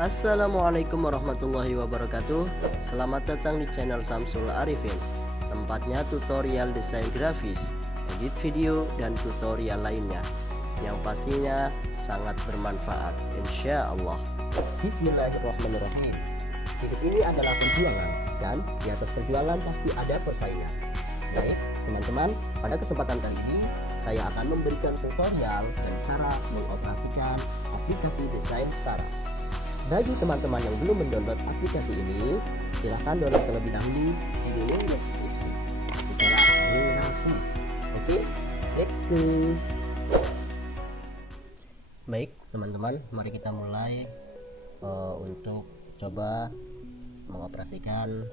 Assalamualaikum warahmatullahi wabarakatuh. Selamat datang di channel Samsul Arifin. Tempatnya tutorial desain grafis, edit video, dan tutorial lainnya yang pastinya sangat bermanfaat insya Allah. Bismillahirrahmanirrahim. Hidup ini adalah perjuangan, dan di atas perjuangan pasti ada persaingan. Baik teman-teman, pada kesempatan kali ini saya akan memberikan tutorial dan cara mengoperasikan aplikasi desain Sara. Bagi teman-teman yang belum mendownload aplikasi ini, silahkan download terlebih dahulu di link deskripsi secara gratis. Oke, let's go. Baik teman-teman, mari kita mulai untuk coba mengoperasikan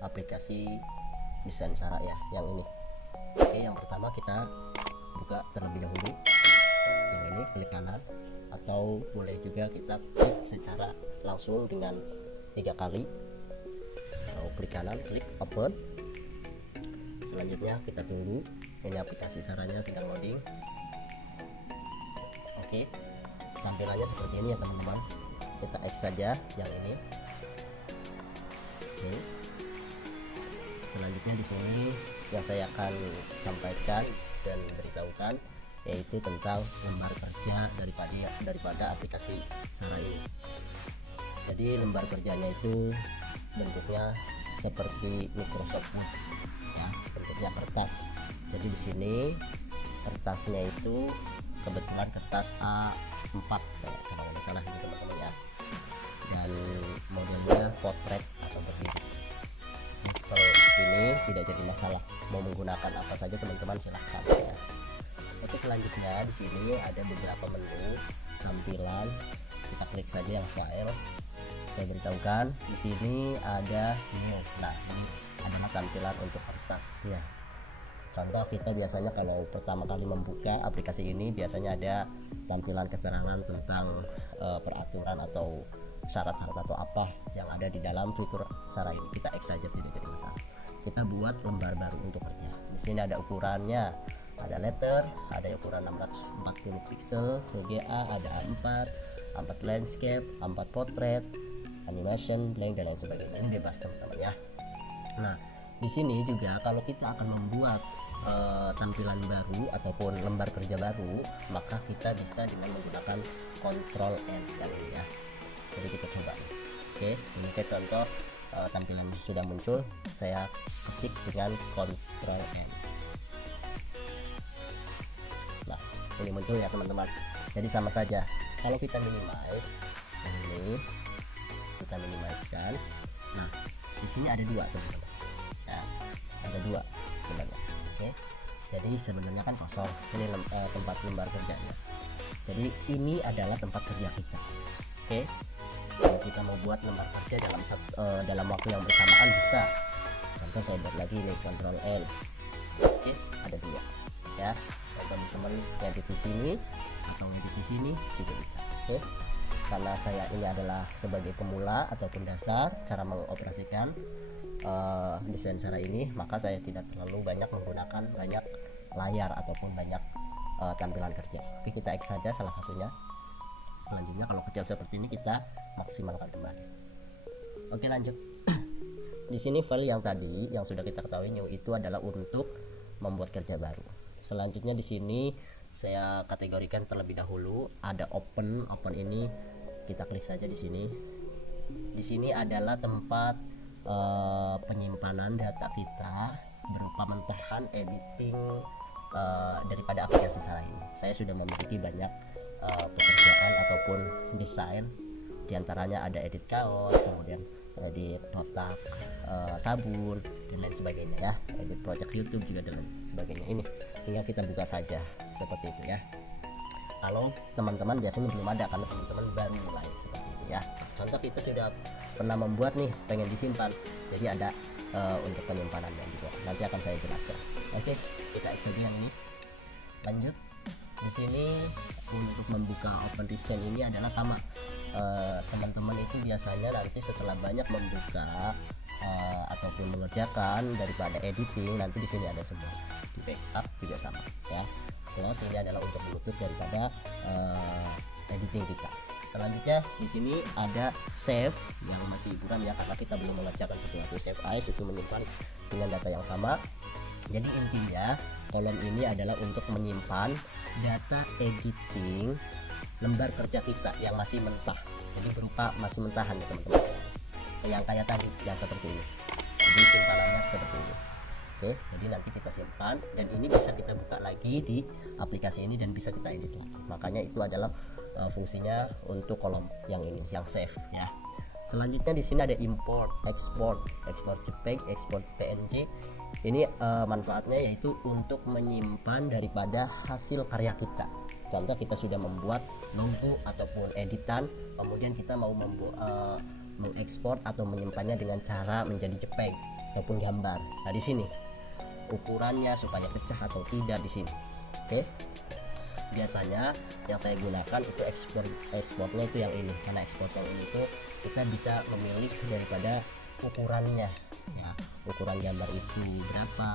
aplikasi desain Sara ya, yang ini. Oke, yang pertama kita buka terlebih dahulu yang ini, klik kanan, atau boleh juga kita klik secara langsung dengan 3 kali. Klik kanan, klik open. Selanjutnya kita tunggu, ini aplikasi Saranya sedang loading. Oke, tampilannya seperti ini ya teman-teman. Kita X saja yang ini. Oke, selanjutnya di sini yang saya akan sampaikan dan beritahukan yaitu tentang lembar kerja daripada aplikasi Sara ini. Jadi lembar kerjanya itu bentuknya seperti Microsoft Word ya, bentuknya kertas. Jadi di sini kertasnya itu kebetulan kertas A4 ya, kalau nggak salah gitu teman-teman ya, dan modelnya potret atau berdiri. Kalau di sini tidak jadi masalah, mau menggunakan apa saja teman-teman silahkan ya. Oke, selanjutnya di sini ada beberapa menu tampilan. Kita klik saja yang file. Saya beritahukan di sini ada new. Nah, ini adalah tampilan untuk kertasnya. Contoh, kita biasanya kalau pertama kali membuka aplikasi ini biasanya ada tampilan keterangan tentang peraturan atau syarat-syarat atau apa yang ada di dalam fitur Sara ini. Kita X saja, tidak jadi masalah. Kita buat lembar baru untuk kerja. Di sini ada ukurannya. Ada letter, ada ukuran 640 pixel, VGA, ada A4, A4 landscape, A4 portrait, animation, blank, dan lain sebagainya. Ini bebas teman-teman ya. Nah, di sini juga kalau kita akan membuat tampilan baru ataupun lembar kerja baru, maka kita bisa dengan menggunakan Ctrl N yang ini ya. Jadi kita coba nih. Oke, ini kayak contoh tampilan sudah muncul. Saya ketik dengan Ctrl N. Ini muncul ya teman-teman. Jadi sama saja. Kalau kita minimize ini, kita minimizekan. Nah, di sini ada dua teman-teman. Ya, ada dua sebenarnya. Oke. Jadi sebenarnya kan kosong. Ini tempat lembar kerjanya. Jadi ini adalah tempat kerja kita. Oke. Kalau kita mau buat lembar kerja dalam waktu yang bersamaan bisa. Contoh saya buat lagi nih, Ctrl N. Oke, ada dua. Ya. Teman-teman edit di sini atau edit di sini juga bisa. Oke, karena saya ini adalah sebagai pemula ataupun dasar cara mengoperasikan desain Sara ini, maka saya tidak terlalu banyak menggunakan banyak layar ataupun banyak tampilan kerja. Oke, kita X saja salah satunya. Selanjutnya kalau kecil seperti ini kita maksimalkan kembali. Oke, lanjut. Di sini file yang tadi yang sudah kita ketahui new itu adalah untuk membuat kerja baru. Selanjutnya di sini saya kategorikan terlebih dahulu ada open ini kita klik saja di sini. Di sini adalah tempat penyimpanan data kita berupa mentahan editing daripada aplikasi Sara ini. Saya sudah memiliki banyak pekerjaan ataupun desain, diantaranya ada edit kaos, kemudian edit kotak sabun dan lain sebagainya ya, edit project YouTube juga dan lain sebagainya. Ini tinggal kita buka saja seperti itu ya. Kalau teman-teman biasanya belum ada karena teman-teman baru mulai seperti itu ya. Contoh kita sudah pernah membuat nih, pengen disimpan, jadi ada untuk penyimpanannya juga, nanti akan saya jelaskan. Oke, kita X saja yang ini. Lanjut. Di sini untuk membuka open design ini adalah sama, teman-teman itu biasanya nanti setelah banyak membuka ataupun mengerjakan daripada editing, nanti di sini ada semua, di backup juga sama ya. Close ini adalah untuk menutup daripada editing kita. selanjutnya di sini ada save yang masih buram ya, karena kita belum mengerjakan sesuatu. Save as itu menyimpan dengan data yang sama. Jadi intinya kolom ini adalah untuk menyimpan data editing lembar kerja kita yang masih mentah, jadi berupa masih mentahan ya teman-teman, yang kayak tadi yang seperti ini. Jadi simpanannya seperti ini. Oke, jadi nanti kita simpan dan ini bisa kita buka lagi di aplikasi ini dan bisa kita edit lagi. Makanya itu adalah fungsinya untuk kolom yang ini, yang save ya. Selanjutnya di sini ada import, export JPEG, export PNG. Ini manfaatnya yaitu untuk menyimpan daripada hasil karya kita. Contoh kita sudah membuat logo ataupun editan, kemudian kita mau mengekspor atau menyimpannya dengan cara menjadi JPEG ataupun gambar. Nah di sini ukurannya supaya pecah atau tidak di sini. Oke. Biasanya yang saya gunakan itu ekspornya itu yang ini, karena ekspor yang ini tuh kita bisa memilih daripada ukurannya ya, ukuran gambar itu berapa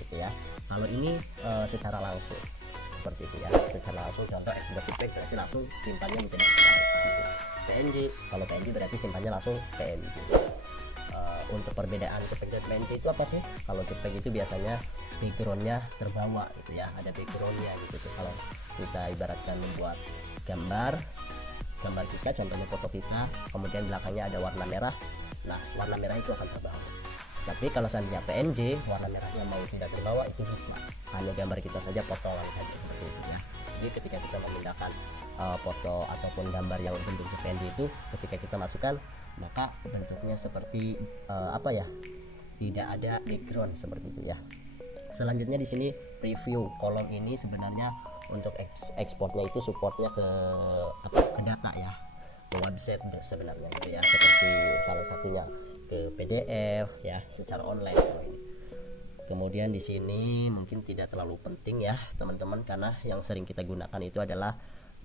gitu ya. Kalau ini secara langsung seperti itu ya, secara langsung. Contoh export JPEG berarti langsung simpannya menjadi gitu. PNG, kalau PNG berarti simpannya langsung PNG. Untuk perbedaan JPEG dan PNG itu apa sih? Kalau JPEG itu biasanya backgroundnya terbawa gitu ya, ada backgroundnya gitu tuh. Kalau kita ibaratkan membuat gambar kita, contohnya foto kita, kemudian belakangnya ada warna merah, nah warna merah itu akan terbawa. Tapi kalau seandainya PNG, warna merahnya mau tidak terbawa itu bisa, hanya gambar kita saja, potongan saja seperti itu ya. Jadi ketika kita memindahkan foto ataupun gambar yang bentuk PNG itu, ketika kita masukkan maka bentuknya seperti apa ya, tidak ada background seperti itu ya. Selanjutnya di sini preview, kolom ini sebenarnya untuk ekspornya itu supportnya ke data ya, ke website sebenarnya gitu ya, seperti salah satunya ke PDF ya secara online. Kemudian di sini mungkin tidak terlalu penting ya teman-teman, karena yang sering kita gunakan itu adalah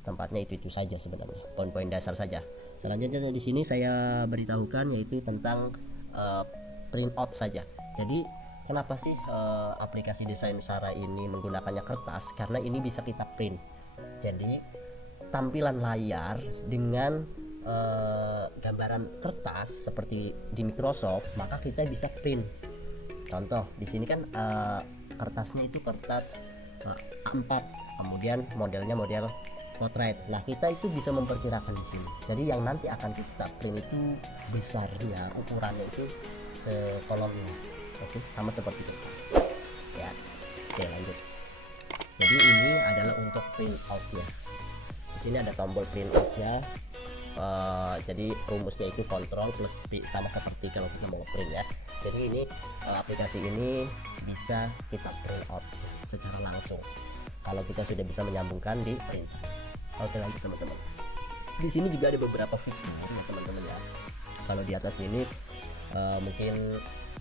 tempatnya itu saja sebenarnya, poin-poin dasar saja. Selanjutnya di sini saya beritahukan yaitu tentang printout saja. Jadi kenapa sih aplikasi desain Sara ini menggunakannya kertas? Karena ini bisa kita print. Jadi tampilan layar dengan gambaran kertas seperti di Microsoft, maka kita bisa print. Contoh di sini kan kertasnya itu kertas A4, kemudian modelnya model potret. Nah kita itu bisa memperkirakan di sini. Jadi yang nanti akan kita print itu besarnya, ukurannya itu sekolom ini. Oke, sama seperti kertas ya. Oke lanjut. Jadi ini adalah untuk print outnya. Di sini ada tombol print outnya. Jadi rumusnya itu kontrol plus P, sama seperti kalau kita mau print ya. Jadi ini aplikasi ini bisa kita print out secara langsung kalau kita sudah bisa menyambungkan di print. Oke lanjut teman-teman. Di sini juga ada beberapa fitur ya teman-teman ya. Kalau di atas ini mungkin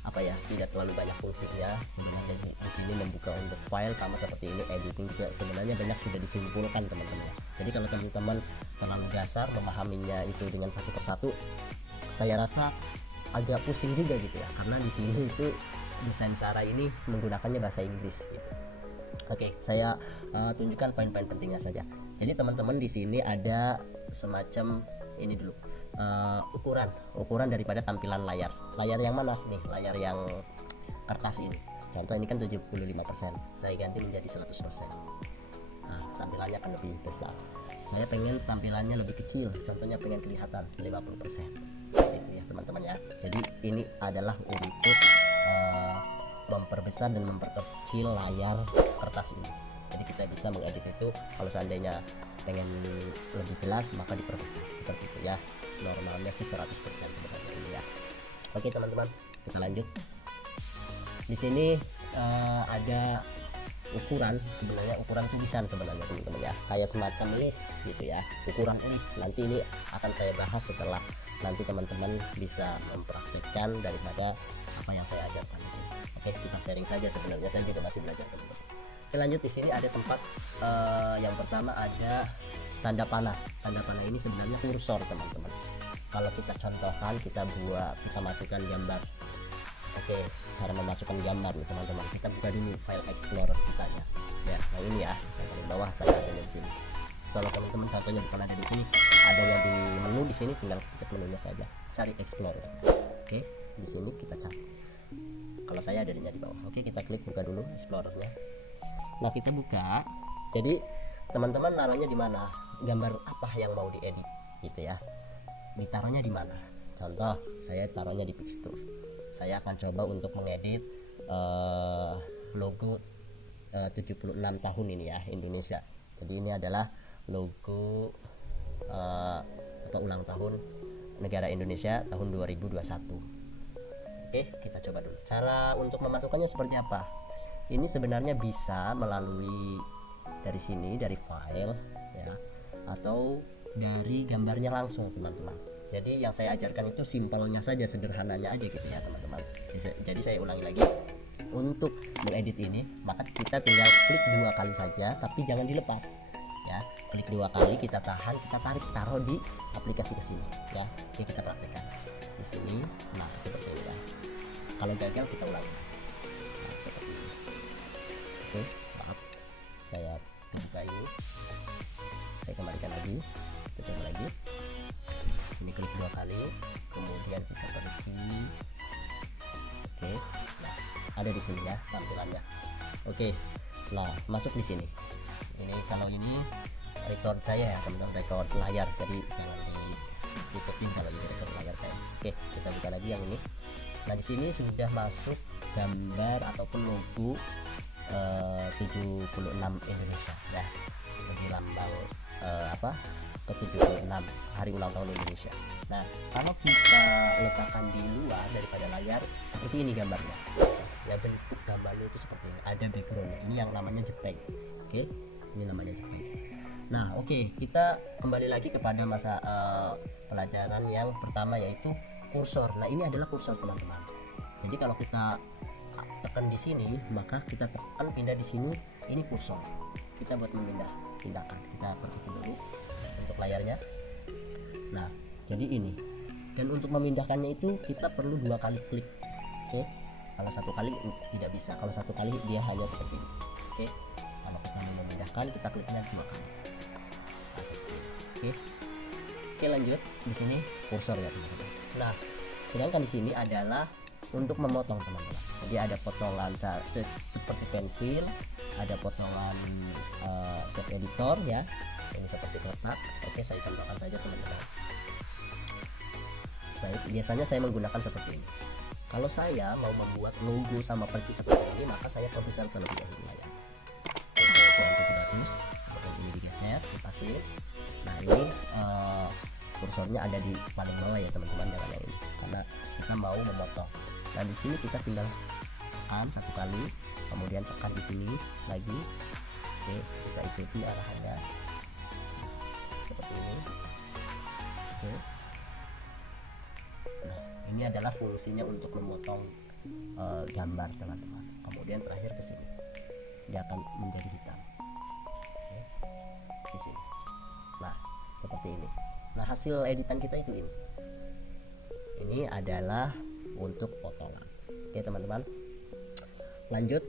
apa ya, tidak terlalu banyak fungsinya sebenarnya. Di sini membuka untuk file sama seperti ini, editing juga sebenarnya banyak sudah disimpulkan teman-teman ya. Jadi kalau teman-teman terlalu dasar memahaminya itu dengan satu persatu, saya rasa agak pusing juga gitu ya, karena di sini itu desain Sara ini menggunakannya bahasa Inggris gitu. Oke, saya tunjukkan poin-poin pentingnya saja. Jadi teman-teman di sini ada semacam ini dulu, ukuran daripada tampilan layar yang mana nih, layar yang kertas ini. Contoh ini kan 75%, saya ganti menjadi 100%. Nah tampilannya akan lebih besar. Saya pengen tampilannya lebih kecil, contohnya pengen kelihatan 50%, seperti itu ya teman-teman ya. Jadi ini adalah untuk memperbesar dan memperkecil layar kertas ini. Jadi kita bisa mengedit itu, kalau seandainya pengen lebih jelas maka diperbesar seperti itu ya. Normalnya sih 100% sebenarnya ini ya. Oke teman-teman, kita lanjut. Di sini ada ukuran, sebenarnya ukuran tulisan sebenarnya teman-teman ya, kayak semacam list gitu ya, ukuran list. Nanti ini akan saya bahas setelah nanti teman-teman bisa mempraktikkan daripada apa yang saya ajarkan di sini. Oke, kita sharing saja, sebenarnya saya juga masih belajar teman-teman. Oke lanjut. Di sini ada tempat yang pertama ada tanda panah. Tanda panah ini sebenarnya kursor teman-teman. Kalau kita contohkan, kita masukkan gambar. Oke, cara memasukkan gambar nih teman-teman. Kita buka dulu file explorer kita ya. Nah ini ya, yang paling bawah saya ada di sini. kalau teman-teman contohnya bukan ada di sini, adanya di menu di sini, tinggal klik menunya saja, cari explore. Oke, di sini kita cari. Kalau saya adanya di bawah. Oke, kita klik buka dulu explorernya. Nah, kita buka. Jadi teman-teman naruhnya di mana? Gambar apa yang mau diedit gitu ya. Ditaruhnya di mana? Contoh, saya taruhnya di picture. Saya akan coba untuk mengedit logo 76 tahun ini ya, Indonesia. Jadi ini adalah logo ulang tahun negara Indonesia tahun 2021. Oke, kita coba dulu. Cara untuk memasukkannya seperti apa? Ini sebenarnya bisa melalui dari sini, dari file ya, atau dari gambarnya langsung teman-teman. Jadi yang saya ajarkan itu simpelnya saja, sederhananya aja gitu ya teman-teman. Jadi saya ulangi lagi, untuk mengedit ini maka kita tinggal klik 2 kali saja, tapi jangan dilepas ya. Klik 2 kali, kita tahan, kita tarik, taruh di aplikasi ke sini ya. Oke, kita praktekkan di sini. Nah, seperti ini ya. Kalau gagal kita ulangi. Nah, seperti ini. Oke, maaf, saya buka ini, saya kembalikan lagi, kita coba lagi. Ini klik 2 kali, kemudian kita pergi. Oke, nah ada di sini ya tampilannya. Oke, nah masuk di sini. Ini kalau ini record saya ya teman-teman, record layar, jadi tinggal diikutin kalau ini record layar saya. Oke, kita buka lagi yang ini. Nah, di sini sudah masuk gambar ataupun logo 76 Indonesia ya. Jadi lambang ke-76 hari ulang tahun Indonesia. Nah, kalau kita letakkan di luar daripada layar, seperti ini gambarnya. Ya, bentuk gambarnya itu seperti ini. Ada backgroundnya. Ini yang namanya JPEG. Oke, ini namanya JPEG. Nah, oke, kita kembali lagi kepada masa pelajaran yang pertama, yaitu kursor. Nah, ini adalah kursor teman-teman. Jadi kalau kita tekan di sini, maka kita tekan pindah di sini, ini kursor. Kita buat pindahkan. Kita perkecil dulu untuk layarnya. Nah, jadi ini. Dan untuk memindahkannya itu kita perlu 2 kali klik. Oke. Kalau 1 kali tidak bisa. Kalau 1 kali dia hanya seperti ini. Oke. Kalau kita mau memindahkan, kita kliknya 2 kali. Nah, seperti ini. Oke. Oke, lanjut. Di sini kursor ya teman-teman. Nah, sedangkan di sini adalah untuk memotong teman-teman. Jadi ada potongan seperti pensil, ada potongan shape editor ya. Ini seperti kotak. Oke, saya contohkan saja teman-teman. Baik, biasanya saya menggunakan seperti ini. Kalau saya mau membuat logo sama percis seperti ini, maka saya perbesar terlebih dahulu layar. Oke, 700. Kemudian ini digeser, dipasang. Nah, ini kursornya ada di paling bawah ya teman-teman, jangan yang ini, karena kita mau memotong. Nah, di sini kita tinggal tekan 1 kali, kemudian tekan di sini lagi. Oke, kita ikuti arahannya seperti ini. Oke. Nah, ini adalah fungsinya untuk memotong gambar teman-teman. Kemudian terakhir ke sini, dia akan menjadi hitam. Oke, di sini. Nah, seperti ini. Nah, hasil editan kita itu ini. Ini adalah untuk potongan. Oke teman-teman, lanjut.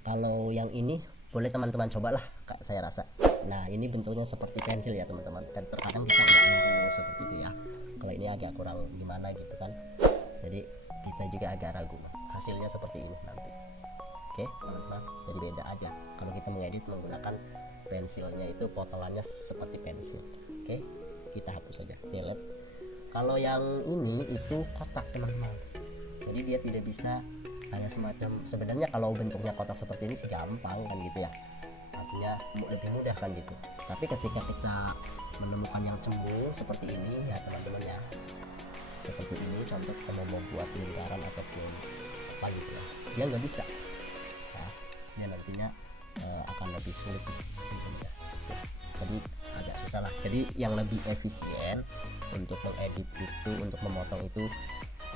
Kalau yang ini boleh teman-teman cobalah, saya rasa. Nah, ini bentuknya seperti pensil ya teman-teman, dan terkadang kita nggak seperti itu ya. Kalau ini agak kurang gimana gitu kan, jadi kita juga agak ragu. Hasilnya seperti ini nanti. Oke teman-teman, jadi beda aja kalau kita mengedit menggunakan pensilnya, itu potongannya seperti pensil. Oke, kita hapus saja, delete. Kalau yang ini itu kotak teman-teman, jadi dia tidak bisa kayak semacam, sebenarnya kalau bentuknya kotak seperti ini sih gampang kan gitu ya, artinya lebih mudah kan gitu. Tapi ketika kita menemukan yang cembung seperti ini ya teman-teman ya, seperti ini contoh kita mau buat lingkaran ataupun apa gitu ya, dia nggak bisa ya, dia nantinya akan lebih sulit gitu ya. Jadi agak susah lah. Jadi yang lebih efisien untuk mengedit itu, untuk memotong itu,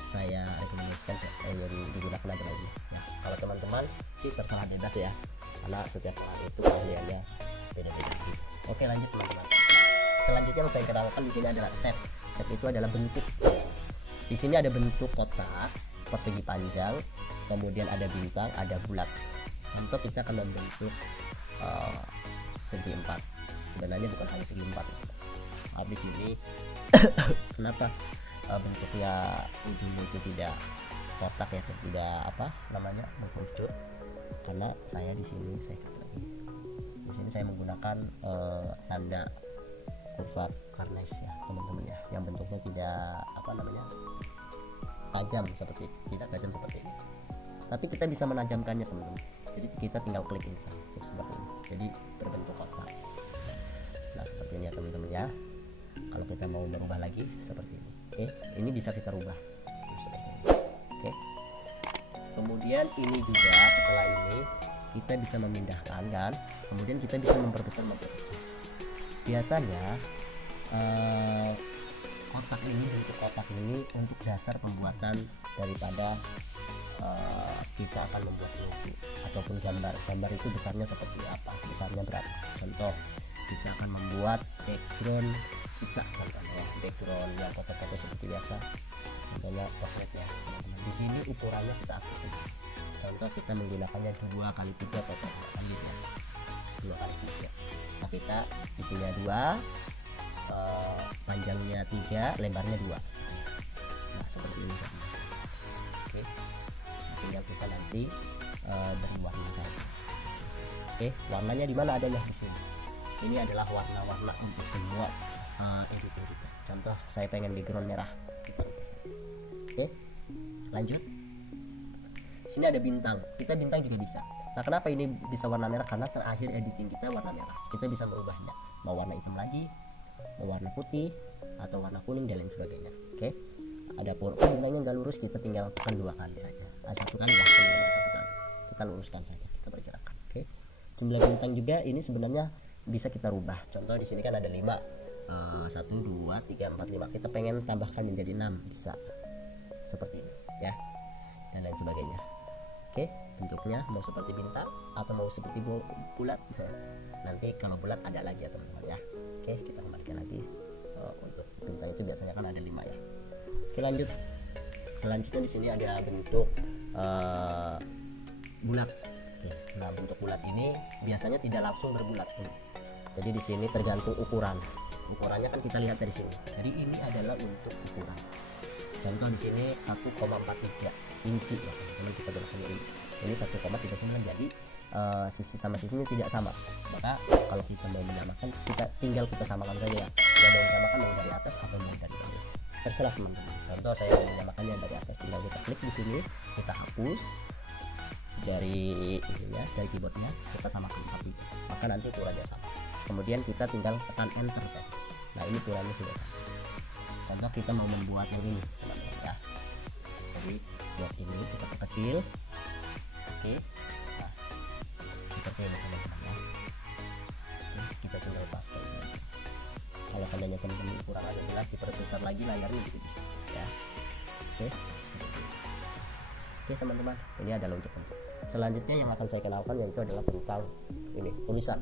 saya rekomendasikan yang digunakan adalah ini ya. Kalau teman-teman sih terserah bebas ya, karena setiap orang itu keahliannya beda-beda gitu. Oke, lanjut teman-teman. Selanjutnya yang saya kenalkan di sini adalah shape. Shape itu adalah bentuk. Di sini ada bentuk kotak persegi panjang, kemudian ada bintang, ada bulat. Contoh kita akan membentuk segi 4. Sebenarnya bukan hanya segi 4. Habis ini kenapa bentuknya ujungnya itu tidak kotak ya, tidak apa namanya mengkerucut, karena saya di sini saya menggunakan tanda kurva Carnes ya teman-teman ya, yang bentuknya tidak apa namanya tajam seperti ini, tapi kita bisa menajamkannya teman-teman. Jadi kita tinggal klik ini saja seperti ini, jadi berbentuk kotak. Nah seperti ini ya teman-teman ya. Kalau kita mau merubah lagi seperti ini, oke, ini bisa kita rubah seperti ini. Oke, kemudian ini juga setelah ini kita bisa memindahkan kan, kemudian kita bisa memperbesar memperkecil. Biasanya kotak ini, bentuk kotak ini untuk dasar pembuatan daripada kita akan membuat logo ataupun gambar itu besarnya seperti apa, besarnya berapa. Contoh kita akan membuat background kita, contohnya background yang foto-foto seperti biasa, contohnya portrait ya teman-teman. Di sini ukurannya kita atur. Contoh kita menggunakannya 2x3 foto kan gitu ya, 2x3. Nah kita isinya 2, panjangnya 3, lebarnya 2. Nah seperti ini teman-teman. Oke, tinggal kita nanti beri warna saja. Oke, warnanya di mana adanya? Di sini. Ini adalah warna-warna untuk semua editor kita. Contoh saya pengen background merah, kita ubah saja. Oke, lanjut. Sini ada bintang, kita bintang juga bisa. Nah kenapa ini bisa warna merah? Karena terakhir editing kita warna merah. Kita bisa merubahnya, mau warna hitam lagi, mau warna putih, atau warna kuning dan lain sebagainya. Oke, adapun bintangnya nggak lurus, kita tinggal tekan 2 kali saja, 1 kali lah, 1 kali kita luruskan saja, kita pergerakan. Oke, jumlah bintang juga ini sebenarnya bisa kita rubah. Contoh di sini kan ada 5, 1, 2, 3, 4, 5. Kita pengen tambahkan menjadi 6, bisa seperti ini ya, dan lain sebagainya. Oke, bentuknya mau seperti bintang atau mau seperti bulat bisa. Nanti kalau bulat ada lagi ya teman-teman ya. Oke, kita kembalikan lagi. Untuk bintang itu biasanya kan ada 5 ya. Oke, lanjut. Selanjutnya di sini ada bentuk bulat. Oke, nah bentuk bulat ini biasanya tidak langsung berbulat. Jadi di sini tergantung ukuran. Ukurannya kan kita lihat dari sini. Jadi ini adalah untuk ukuran. Contoh di sini 1,43 inci ya teman-teman, kita gunakan ini 1,39. Jadi sisi sama sisinya tidak sama. Maka kalau kita mau menyamakan, kita samakan saja ya. Yang mau disamakan mau dari atas atau mau dari bawah, terserah teman-teman. Contoh saya mau menyamakannya dari atas, tinggal kita klik di sini, kita hapus dari ini ya, dari keyboardnya kita samakan tapi maka nanti ukurannya sama. Kemudian kita tinggal tekan enter saja. Nah ini ukurannya sudah sama. Contoh kita mau membuat yang ini teman-teman ya, jadi buat ini kita perkecil. Oke, nah seperti ini teman-teman ya. Oke, kita tinggal pas kayak gini. Kalau seandainya teman-teman kurang ada jelas, diperbesar lagi layarnya juga bisa ya. Oke, oke teman-teman, ini adalah untuk bentuk. Selanjutnya yang akan saya kenalkan yaitu adalah tentang ini tulisan.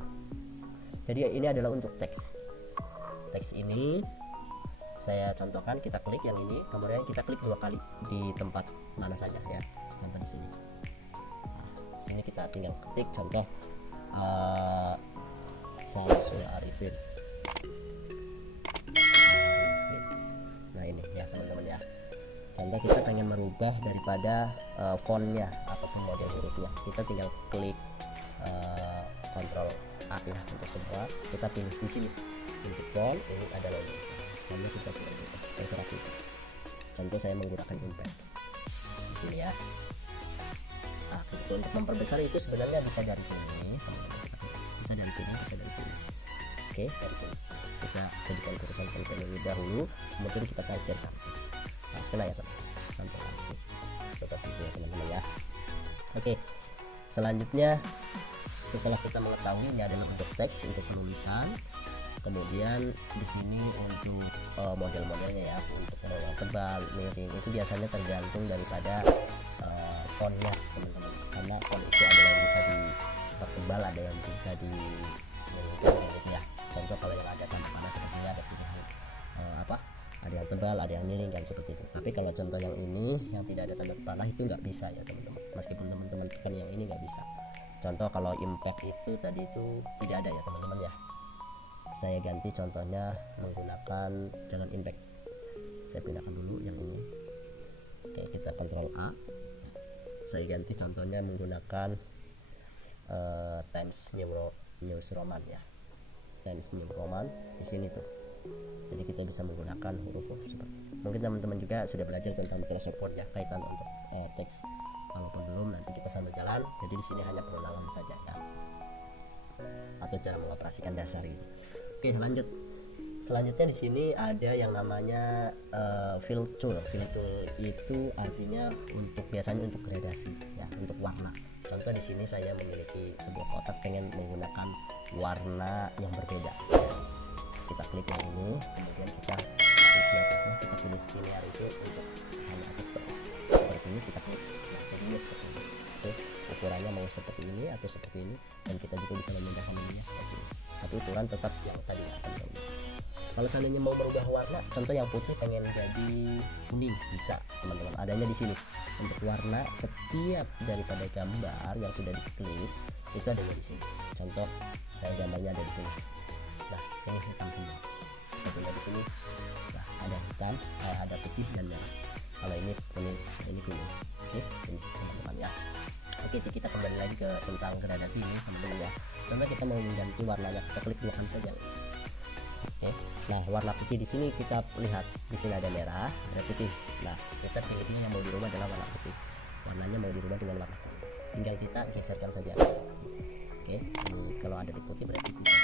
Jadi ini adalah untuk teks. Teks ini saya contohkan, kita klik yang ini, kemudian kita klik 2 kali di tempat mana saja ya. Contoh di sini. Nah, sini kita tinggal ketik contoh Samsul Arifin. Nah ini ya teman-teman ya. Contoh kita pengen merubah daripada fontnya ataupun model hurufnya, kita tinggal klik Ctrl A ya untuk semua. Kita pilih di sini untuk font, ini adalah lalu kita pilih terserah kita. Contoh saya menggunakan impact di sini ya. Nah untuk memperbesar itu sebenarnya bisa dari sini teman-teman, bisa dari sini, bisa dari sini. Oke, dari sini kita jadikan tulisan terlebih dahulu, kemudian kita tarik dari samping. Nah, kena ya teman, contoh seperti itu ya teman-teman ya. Oke, selanjutnya setelah kita mengetahui ini adalah untuk teks, untuk penulisan, kemudian di sini untuk model-modelnya ya, untuk model yang tebal, miring, itu biasanya tergantung daripada fontnya teman-teman, karena font itu ada yang bisa dipertebal, ada yang bisa dimiringkan gitu ya. Contoh kalau yang ada tanda panah seperti ini, ada pilihan ada yang tebal, ada yang miring kan seperti itu. Tapi kalau contoh yang ini yang tidak ada tanda panah itu nggak bisa ya teman-teman, meskipun teman-teman tekan yang ini nggak bisa. Contoh kalau impact itu tadi itu tidak ada ya teman-teman ya, saya ganti contohnya menggunakan jalan impact. Saya pindahkan dulu yang ini. Oke, kita Ctrl A. Saya ganti contohnya menggunakan Times New Roman ya. Times New Roman di sini tuh. Jadi kita bisa menggunakan huruf seperti. Mungkin teman-teman juga sudah belajar tentang Microsoft Word ya, kaitan untuk teks. Walaupun belum, nanti kita sambil jalan. Jadi di sini hanya pengenalan saja ya, atau cara mengoperasikan dasar gitu. Oke, lanjut. Selanjutnya di sini ada yang namanya fill tool. Fill tool itu artinya biasanya untuk gradasi ya, untuk warna. Contoh di sini saya memiliki sebuah kotak, pengen menggunakan warna yang berbeda. Kita klik yang ini, kemudian kita klik di atasnya, kita pilih linear itu untuk hanya atas seperti ini, kita klik. Nah, jadinya seperti ini. Oke, ukurannya mau seperti ini atau seperti ini, dan kita juga bisa memindahkan ininya seperti ini. Tapi ukuran tetap yang tadi akan ini. Kalau seandainya mau merubah warna, contoh yang putih pengen jadi kuning, bisa teman-teman. Adanya di sini. Untuk warna setiap daripada gambar yang sudah diklik itu adanya di sini. Contoh saya gambarnya ada di sini. Nah, yang hitam semua. Contohnya di sini. Nah, ada hitam, ada putih dan merah. Kalau ini kuning, ini kuning. Oke, ini teman-teman ya. Oke, kita kembali lagi ke tentang gradasi ini teman-teman ya. Contoh kita mau mengganti warnanya, kita klik dua saja. Oke. Nah, warna putih di sini kita lihat di sini ada merah, ada putih. Nah, kita pilihnya yang mau dirubah adalah warna putih. Warnanya mau dirubah dengan warna putih. Tinggal kita geserkan saja. Oke, ini kalau ada di putih berarti putih.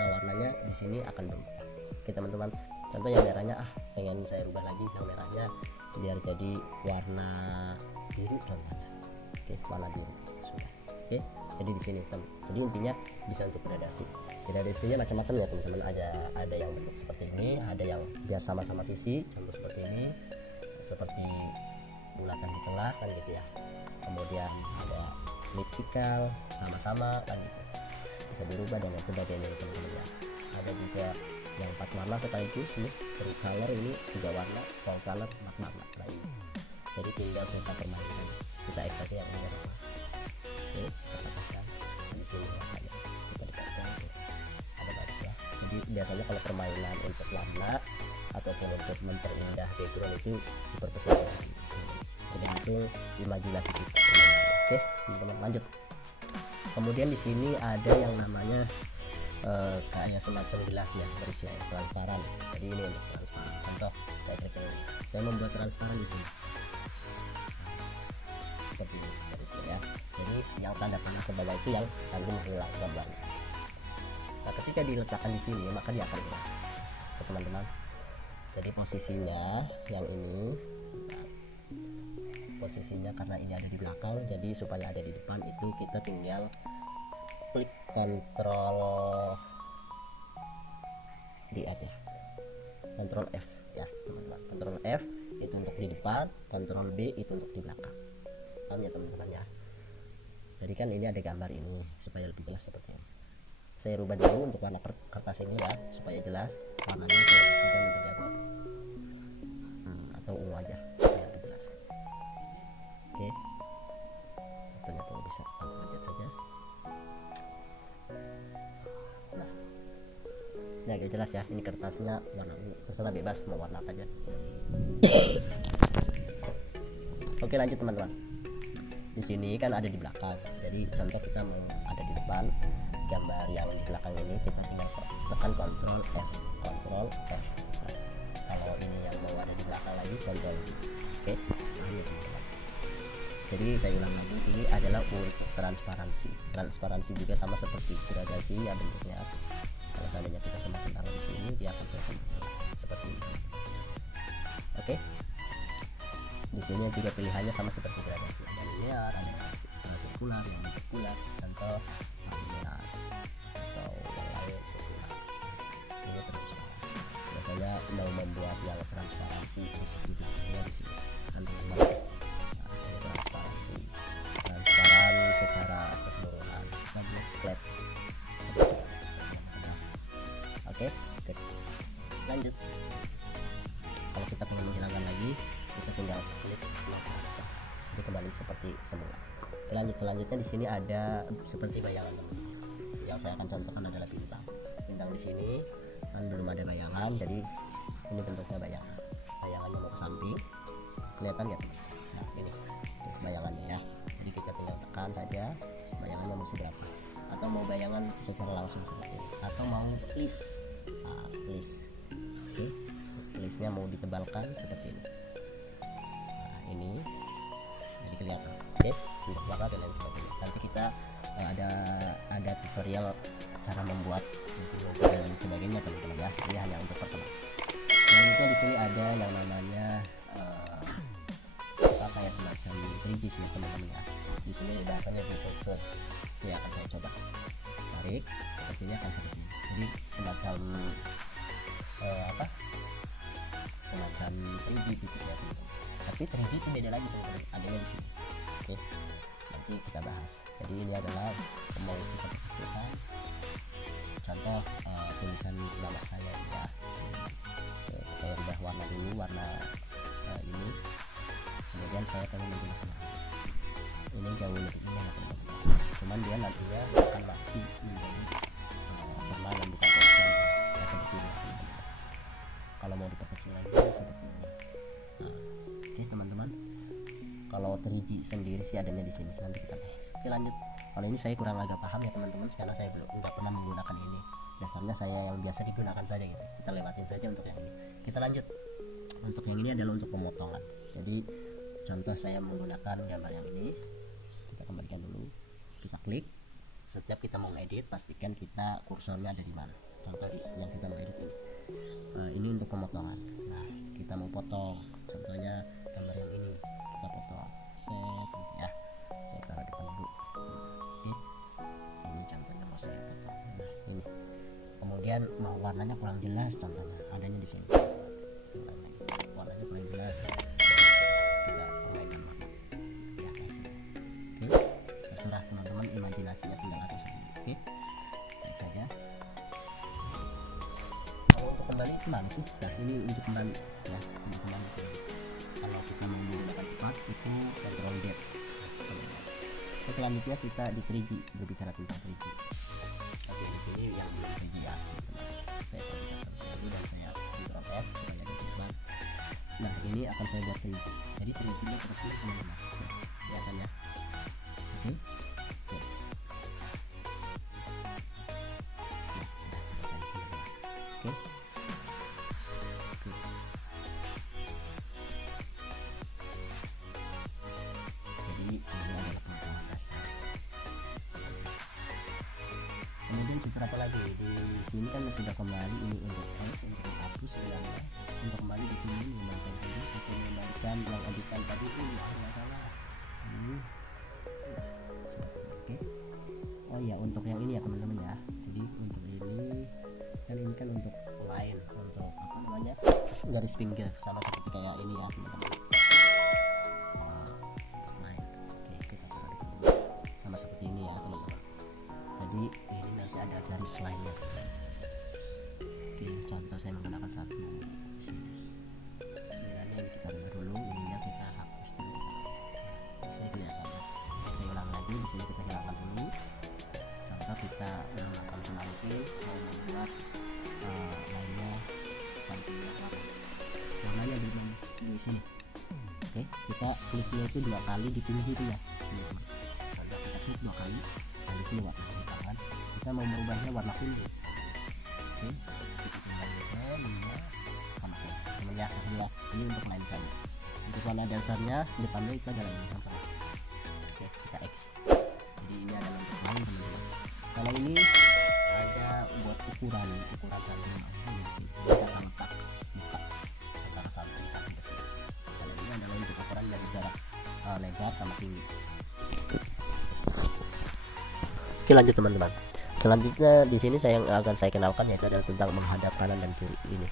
Nah, warnanya di sini akan berubah. Oke, teman-teman. Contoh yang merahnya pengen saya rubah lagi yang merahnya biar jadi warna biru contohnya. Oke, warna biru. Sudah. Oke. Jadi di sini teman. Jadi intinya bisa untuk gradasi. Gradasinya macam-macam ya teman-teman. Ada yang bentuk seperti ini, ada yang biar sama-sama sisi, contoh seperti ini, seperti bulatan di tengah kan gitu ya. Kemudian ada vertikal sama-sama kan gitu. Bisa dirubah dan lain sebagainya teman-teman ya. Ada juga yang 4 warna sekaligus nih, full color ini 3 warna, full color 4 warna. Nah ini. Jadi tinggal kita permainkan. Kita ekstrak yang ini apa. Oke, kita pasang di sini warnanya. Kita dekatkan ada banyak ya. Jadi biasanya kalau permainan untuk warna ataupun untuk memperindah background itu diperbesar lagi. Tergantung imajinasi kita. Oke, teman-teman lanjut. Kemudian di sini ada yang namanya kayak semacam gelas ya, berisnya transparan. Jadi ini untuk transparan. Contoh saya klik ini. Saya membuat transparan di sini. Seperti ini garisnya ya. Jadi yang tanda panah ke bawah itu yang nanti menghilang gambarnya. Nah, ketika diletakkan di sini maka dia akan hilang. Teman-teman. Jadi posisinya yang ini posisinya karena ini ada di belakang, jadi supaya ada di depan itu kita tinggal klik kontrol di F ya, kontrol F ya teman-teman. Kontrol F itu untuk di depan, kontrol B itu untuk di belakang. Paham ya teman-teman ya. Jadi kan ini ada gambar ini supaya lebih jelas seperti ini. Saya rubah dulu untuk warna kertas ini ya supaya jelas warnanya sudah menjadi apa atau ungu aja supaya lebih jelas. Oke, ternyata kalau bisa lanjut saja. Nah, ini agak jelas ya. Ini kertasnya warna ungu, terserah bebas mau warna apa aja. Oke, lanjut teman-teman. Di sini kan ada di belakang. Jadi contoh kita mau ada di depan, gambar yang di belakang ini kita tinggal tekan Ctrl F, Ctrl F. Nah, kalau ini yang mau ada di belakang lagi Ctrl V. Oke, ini teman-teman. Jadi saya ulang lagi, ini adalah untuk transparansi. Transparansi juga sama seperti gradasi ya bentuknya. Kalau seandainya kita semakin taruh di sini, dia akan semakin seperti ini. Oke. Di sini juga pilihannya sama seperti gradasi. Ada linear, ada sirkular, yang sirkular, contoh linear atau yang lain sirkular. Ini transparan. Biasanya mau membuat yang transparansi di sini belakangnya di sini. Transparansi, transparan secara keseluruhan, flat. Oke, lanjut. Kalau kita ingin menghilangkan lagi, kita tinggal klik close. Jadi kembali seperti semula. Selanjutnya di sini ada seperti bayangan teman. Yang saya akan contohkan adalah bintang di sini kan belum ada bayangan, jadi ini bentuknya bayangannya mau ke samping, kelihatan nggak teman? Nah ini tuh bayangannya ya, jadi kita tinggal tekan saja bayangannya mesti berapa, atau mau bayangan secara langsung seperti ini, atau mau list. Nah, list, oke, listnya mau ditebalkan seperti ini. Nah ini jadi kelihatan, oke, untuk warna dan lain sebagainya. Nanti kita ada tutorial cara membuat logo dan lain sebagainya teman-teman ya, ini hanya untuk pertama. Selanjutnya di sini ada yang namanya kayak semacam 3D sih teman-teman ya. Di sini bahasanya Photoshop. Ya akan saya coba tarik, sepertinya akan seperti ini. Jadi semacam semacam 3D gitu ya teman-teman. Tapi 3D itu beda lagi teman-teman, adanya di sini. Oke, nanti kita bahas. Jadi ini adalah mau kita tunjukkan contoh tulisan nama saya ya. Saya ubah warna dulu, warna ini, kemudian saya pengen menggunakan ini jauh lebih indah teman-teman, cuman dia nantinya akan mati menjadi warna yang bukan option ya, seperti ini teman-teman. Kalau mau diperkecil lagi seperti ini. Nah, oke teman-teman, kalau 3D sendiri sih adanya di sini, nanti kita bahas. Oke lanjut. Kalau ini saya kurang agak paham ya teman-teman, karena saya nggak pernah menggunakan ini. Dasarnya saya yang biasa digunakan saja gitu. Kita lewatin saja untuk yang ini. Kita lanjut. Untuk yang ini adalah untuk pemotongan. Jadi contoh saya menggunakan gambar yang ini. Kita kembalikan dulu. Kita klik. Setiap kita mau edit, pastikan kita kursornya ada di mana. Contoh yang kita mau edit ini. Ini untuk pemotongan. Nah, kita mau potong. Contohnya gambar yang ini. Kita potong. Set ya. Saya taruh depan dulu. Ini contohnya mau saya potong. Nah, ini. Kemudian mau warnanya kurang jelas, contohnya adanya di sini. Warnanya kurang jelas. Kita perbaikan warna. Ya kayak sini. Oke. Terserah teman-teman, imajinasinya tinggal atur sendiri. Oke. Baik saja. Kalau untuk kembali kemana sih? Nah ini untuk kembali ya, untuk kembali. Kalau kita mau menggunakan cepat itu Ctrl Z. Selanjutnya kita di 3D, berbicara tentang 3D. Tapi di sini yang belum 3D ya, saya bisa dulu dan saya Ctrl F supaya ada cepat. Nah ini akan saya buat 3D. Jadi 3D nya seperti ini teman-teman. Kelihatan ya. Oke. Nah, selesai. Oke. Jadi ini adalah pengetahuan dasar. Kemudian fitur apa lagi? Di sini kan sudah kembali, ini untuk X, untuk hapus ulangnya, untuk kembali di sini mengembalikan tadi, untuk mengembalikan yang editan tadi ini nggak salah. Ini oke. Oh ya, untuk yang ini ya teman-teman ya. Jadi untuk ini kan untuk lain, untuk apa namanya, garis pinggir, sama seperti kayak ini ya teman-teman. Sama seperti ini ya teman-teman. Jadi ini nanti ada garis lainnya. Oke, contoh saya menggunakan satu di sini. Sebenarnya ini kita rubah dulu, ininya kita hapus dulu. Di sini kelihatan. Saya ulang lagi, di sini kita hilangkan dulu. Contoh kita memasang penalti, mau membuat lainnya sampai warnanya di sini. Oke, kita kliknya itu 2 kali di pinggir ya. Contoh kita klik 2 kali. Nah, di sini warna hitam, kita mau merubahnya warna kuning. Oke, kita tinggal sama teman ya. Ini untuk lain saja. Untuk warna dasarnya depannya itu adalah ini sama. Oke, kita X. Jadi ini adalah untuk lain teman-teman. Kalau ini ada buat ukuran samping di sini. Kita akan letak buka antara samping ke sini. Kalau ini adalah untuk ukuran dari jarak lebar sama tinggi. Oke lanjut teman-teman. Selanjutnya di sini akan saya kenalkan yaitu adalah tentang menghadap kanan dan kiri ini.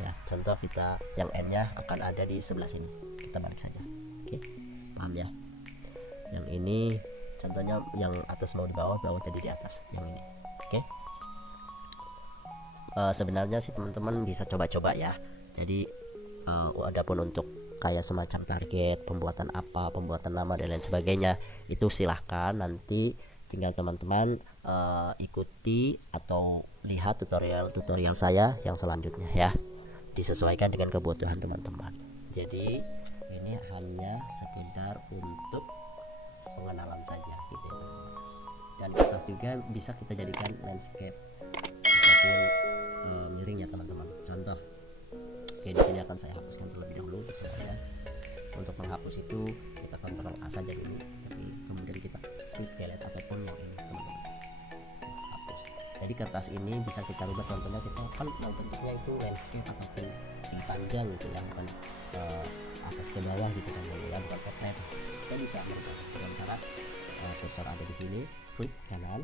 Ya, contoh kita yang N-nya akan ada di sebelah sini. Kita balik saja. Oke. Paham ya? Yang ini contohnya yang atas mau di bawah jadi di atas. Yang ini. Oke. Sebenarnya sih teman-teman bisa coba-coba ya. Jadi adapun untuk kayak semacam target, pembuatan nama dan lain sebagainya, itu silahkan nanti tinggal teman-teman ikuti atau lihat tutorial saya yang selanjutnya ya, disesuaikan dengan kebutuhan teman-teman. Jadi ini hanya sekedar untuk pengenalan saja gitu ya. Dan kertas juga bisa kita jadikan landscape ataupun miring ya teman-teman. Contoh, oke, di sini akan saya hapuskan terlebih dahulu untuk saya. Untuk menghapus itu kita kontrol A saja dulu, tapi kemudian kita klik delete ataupun yang ini teman-teman. Jadi kertas ini bisa kita rubah, contohnya kita kan mau bentuknya itu landscape ataupun segi panjang gitu ya, bukan atas ke bawah gitu kan ya, bukan potret. Kita bisa merubah dengan cara cursor ada di sini, klik kanan,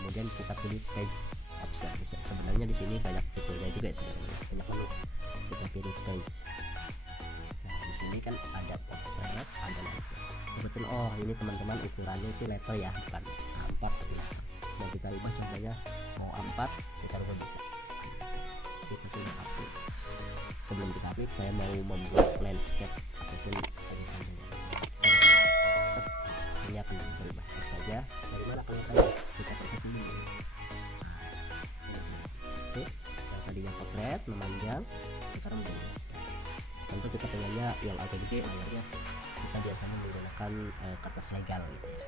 kemudian kita pilih page option. Sebenarnya di sini banyak fiturnya juga itu, banyak menu. Kita pilih page. Nah di sini kan ada potret, ada landscape. Kebetulan ini teman-teman ukurannya itu letter ya, bukan A4 ya. Mau kita rubah contohnya mau A4 kita rubah bisa. Kita pilih upload. Sebelum kita upload saya mau membuat landscape ataupun segi panjang. Ini akan berubah saja. Dari mana kelihatannya? Kita pencet dulu. Oke, yang tadinya potret memanjang sekarang menjadi landscape. Tentu kita pengennya yang agak gede layarnya. Kita biasanya menggunakan kertas legal gitu ya.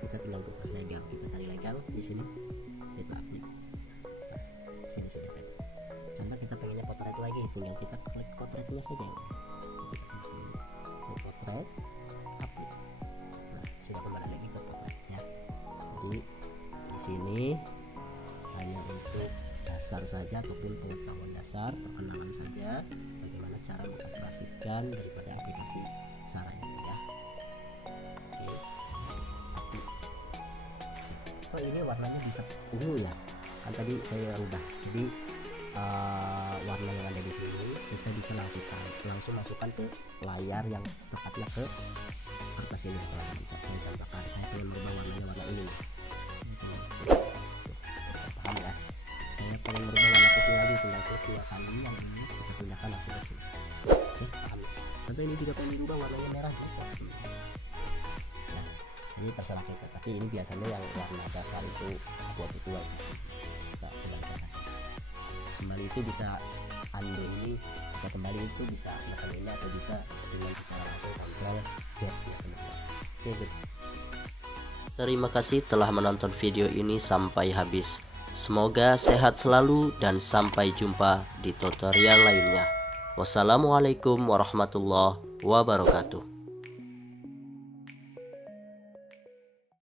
Kita tinggal buka legal, kita cari legal di sini, kita update. Nah, sini sudah tadi. Contoh kita pengennya potret lagi, tinggal kita klik potretnya saja. Klik potret, update. Nah, sudah kembali lagi ke potretnya. Jadi di sini hanya untuk dasar saja ataupun pengetahuan dasar, perkenalan saja bagaimana cara mengoperasikan daripada aplikasi Sara ini ya. Oh ini warnanya bisa ungu ya, kan tadi saya rubah. Jadi warna yang ada di sini kita bisa langsung masukkan ke layar yang tepatnya ke kertas ini. Saya contohkan, saya ingin merubah warnanya warna ini. Paham ya? Saya pengen merubah warna putih lagi, tinggal klik 2 kali yang ini kita pindahkan langsung ke sini. Oke, paham ya? Contoh ini juga pengen merubah warnanya merah bisa. Ini terserah kita, tapi ini biasanya yang warna dasar itu abu-abu tua kita kembali itu bisa undo ini, kita kembali itu bisa menekan ini atau bisa dengan secara langsung kontrol Z ya teman-teman. Oke, good. Terima kasih telah menonton video ini sampai habis. Semoga sehat selalu dan sampai jumpa di tutorial lainnya. Wassalamualaikum warahmatullahi wabarakatuh.